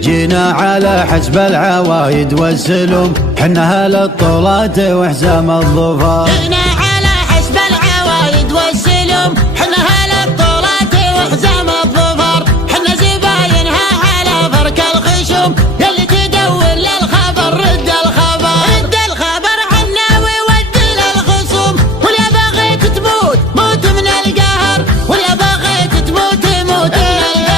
جينا على حسب العوايد والسلم، حنا اهل الطولات وحزام الظفر. جينا على حسب العوايد والسلم، حنا اهل الطولات وحزام الظفر. حنا زباينها على فرك الخشم، يلي تدور للخبر رد الخبر. رد الخبر عنا وود للخصوم، واليا بغيت تموت موت من القهر، واليا بغيت تموت موت من القهر.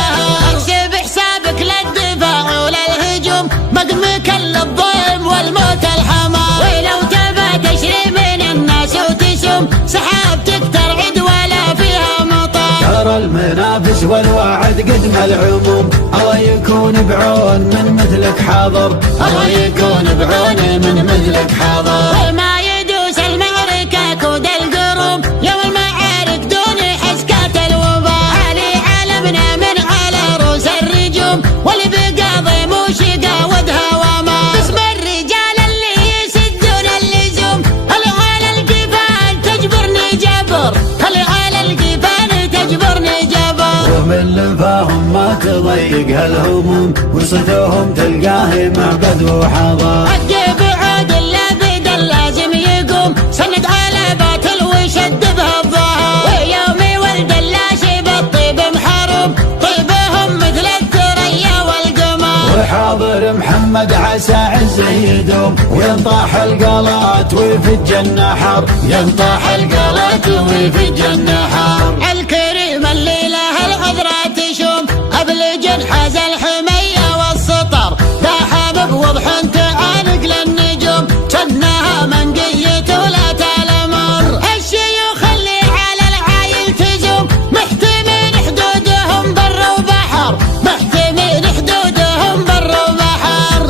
احسب حسابك للدفاع وللهجوم، مقمك للضيم والموت الحمار. ولو تبى تشري من الناس وتسم، سحابتك ترعد ولا فيها مطر. ترى المنافس والوعد قدم العموم، الله يكون بعون من مثلك حاضر، الله يكون بعون من مثلك حاضر. وما يدوس المعركة كود القروم، يوم المعارك دون حسكات الوباء. علي علمنا من على رؤوس الرجوم، واللي بقاضي موشقة ودها وما. باسم الرجال اللي يسدون اللزوم، اللي على القفال تجبرني جبر، اللي على القفال تجبرني جبر. ومن لفاهم ما تضيق هالهموم، وصدوهم تلقاه معبد وحضر. حق بعود اللابد اللازم يقوم، سند على باطل وشد بها الظهر. ويومي ولد اللاشي بالطيب محروم، طيبهم مثل الثريا والقمر. وحاضر محمد عسى عزه يدوم، وينطاح القلات ويفج النحر، ينطاح القلات ويفج النحر. الكريم اللي له العذرة تشوم، أبلج حاز الحمية والسطر. لا حابب وضح تعانق للنجوم، جنها منقية ولا تلمر. الشيوخ اللي على العايل تزوم، محتمين حدودهم بر وبحر، محتمين حدودهم بر وبحر.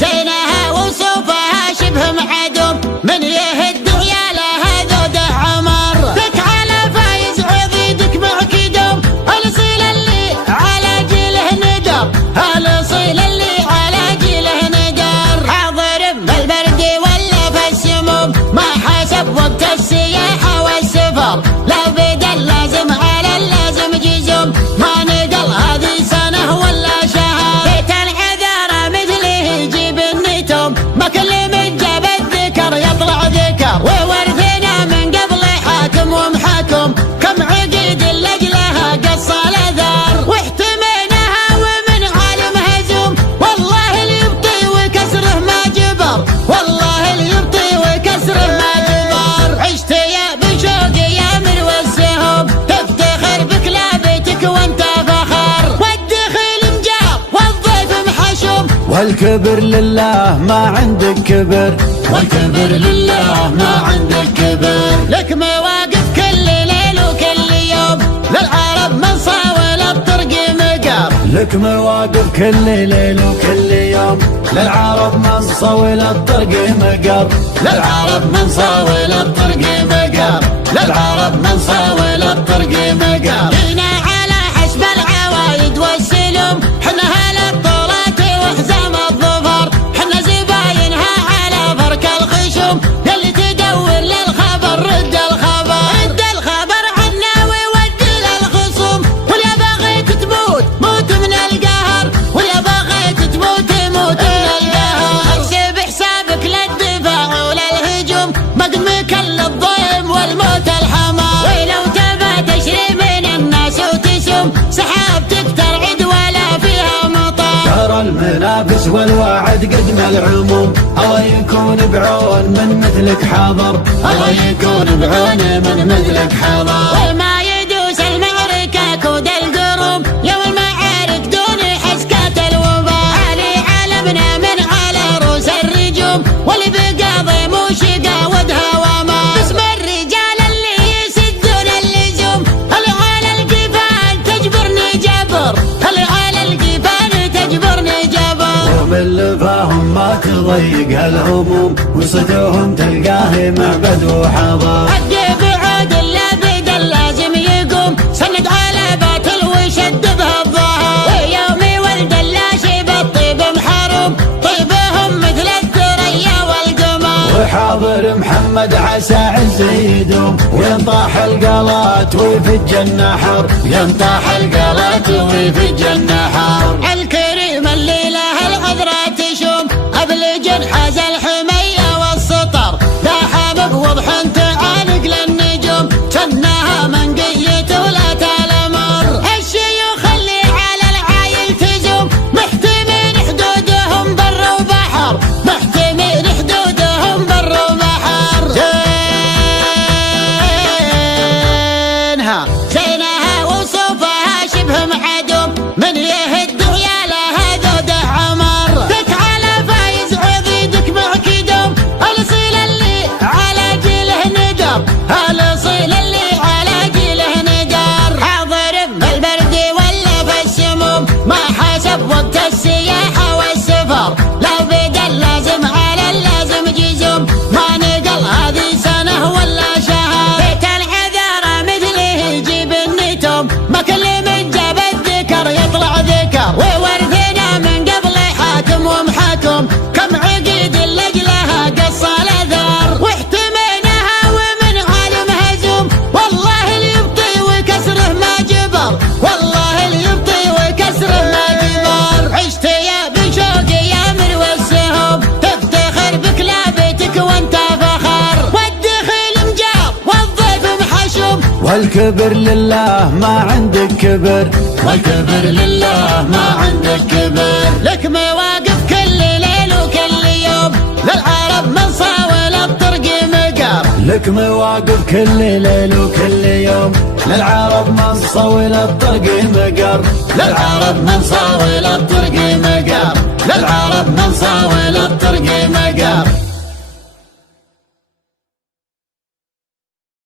زينها وصوفها شبه معدوم، من يهد عيالها ذوده عمر. لك على فايز عضيدك معك دوم، الاصيل اللي على جيله ندر، الاصيل اللي على جيله ندر. حاضر بالبرد ولا في السموم، ما حسب وقت السياحة والسفر. لا بدل لازم على اللازم جزوم، ما نقل هذه سنة ولا شهر. بيت العذارى مثله يجيب النتوم، ما كل من جاب الذكر يطلع ذكر. وورثنا من قبل حاكم ومحاكم، كم عقيد لأجلها قص الأثر. واحتميناها ومن عالم هزوم، والله اللي يبطي وكسره ما جبر، والله اللي يبطي وكسره ما جبر. عشت يا بشوق يا من والسهوم، تفتخر بكلابتك وانت فخر. والدخيل مجار والضيف محشوم، والكبر لله ما عندك كبر، والكبر لله ما عندك كبر. لك مواقف كل ليل وكل يوم، للعرب من صاول الطرق مقر. لك مواقف كل ليل وكل يوم، للعرب من صول الطرق مقر، للعرب من صاول الطرق مقر، للعرب من صاول الطرق مقر. جينا على حسب العوايد والسلم، حنا اهل الطولات وحزام الظفر. حنا زباينها على فرك الخشم، يلي تدور للخبر رد الخبر. رد الخبر عنا وود للخصوم، واليا بغيت تموت موت من القهر، واليا بغيت تموت موت من القهر. احسب حسابك للدفاع وللهجوم، مقمك للضيم والموت الحمار. ولو تبى تشري من الناس وتسم، سحابتك ترعد ولا فيها مطر. ترى المنافس والوعد قدم العموم، الله يكون بعون من مثلك حاضر، الله يكون بعون من مثلك حاضر. وما يدوس المعركة كود القروم، يوم المعارك دون حسكات الوباء. علي علمنا من على رؤوس الرجوم، واللي بقاضي موشقة ودها وما. باسم الرجال اللي يسدون اللزوم، اللي على القفال تجبرني جبر، اللي على القفال تجبرني جبر. ومن لفاهم ما تضيق هالهموم، وصدوهم تلقاه معبد وحضر. حق بعود اللابد اللازم يقوم، سند على باطل وشد بها الظهر. ويومي ولد اللاشي بالطيب محروم، طيبهم مثل الثريا والقمر. وحاضر محمد عسى واسع يدوم، وينطاح القلات ويفج النحر، ينطاح القلات ويفج النحر. الكريم اللي له العذرة تشوم، أبلج حاز الحمية والسطر، لاحم بوضح تعالق للنجوم، كنها منقية ولا تلمر. الشيوخ اللي على العايل تزوم، محتمين حدودهم بر وبحر، محتمين حدودهم بر وبحر. زينها وصوفها شبه معدوم، من يهد عيالها ذوده عمر. دك على فايز عضيدك معكدوم، الاصيل اللي على جيله ندر، الاصيل اللي على جيله ندر. حاضر بالبرد ولا في السموم، ما حسب وقت السياحة والسفر، لو بدا اللازم على اللازم جزوم، ما نقل هذه سنة ولا شهر. بيت العذارى مثله يجيب النتوم، ما كل من جاب الذكر يطلع ذكر، وورثنا من قبل حاكم ومحاكم، كم عقيد لجلها قص الاثار. واحتميناها ومن عالم هزوم، والله اللي يبطي وكسره ما جبر، والله اللي يبطي وكسره ما جبر. عشت يا بشوق يا مروى السهوم، تفتخر بكلابتك وانت فخر، والدخيل مجار والضيف محشوم، والكبر لله ما عندك كبر، والكبر لله ما عندك كبر. لك مواقف كل ليل وكل يوم، للعرب من صاول الطرق مقر، لك مواقف كل ليل وكل يوم، للعرب من صول الطرق مقر، للعرب من صاول الطرق مقر، للعرب من صاول الطرق مقر.